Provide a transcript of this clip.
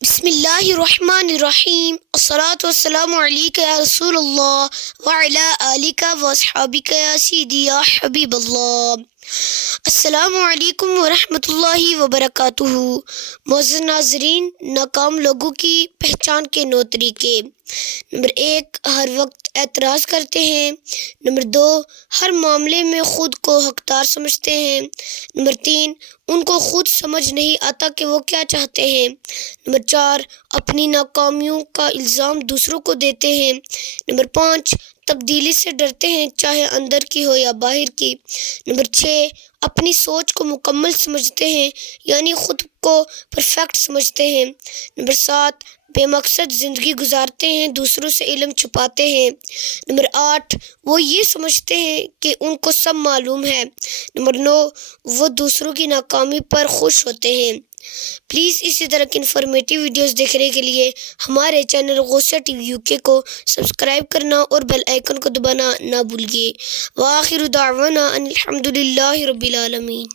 بسم اللہ الرحمن الرحیم، الصلاۃ والسلام علیک یا رسول اللہ وعلی آلک واصحابک یا سیدی یا حبیب اللہ۔ السلام علیکم ورحمۃ اللہ وبرکاتہ۔ معزز ناظرین، ناکام لوگوں کی پہچان کے 9 طریقے۔ نمبر 1، ہر وقت اعتراض کرتے ہیں۔ نمبر 2، ہر معاملے میں خود کو حقدار سمجھتے ہیں۔ نمبر 3، ان کو خود سمجھ نہیں آتا کہ وہ کیا چاہتے ہیں۔ نمبر 4، اپنی ناکامیوں کا الزام دوسروں کو دیتے ہیں۔ نمبر 5، تبدیلی سے ڈرتے ہیں، چاہے اندر کی ہو یا باہر کی۔ نمبر 6، اپنی سوچ کو مکمل سمجھتے ہیں، یعنی خود کو پرفیکٹ سمجھتے ہیں۔ نمبر 7، بے مقصد زندگی گزارتے ہیں، دوسروں سے علم چھپاتے ہیں۔ نمبر 8، وہ یہ سمجھتے ہیں کہ ان کو سب معلوم ہے۔ نمبر 9، وہ دوسروں کی ناکامی پر خوش ہوتے ہیں۔ پلیز اسی طرح کی انفارمیٹیو ویڈیوز دیکھنے کے لیے ہمارے چینل غوثیہ ٹی وی UK کو سبسکرائب کرنا اور بیل آئیکن کو دبانا نہ بھولیے۔ وآخر دعوانا ان الحمد للہ رب العالمین۔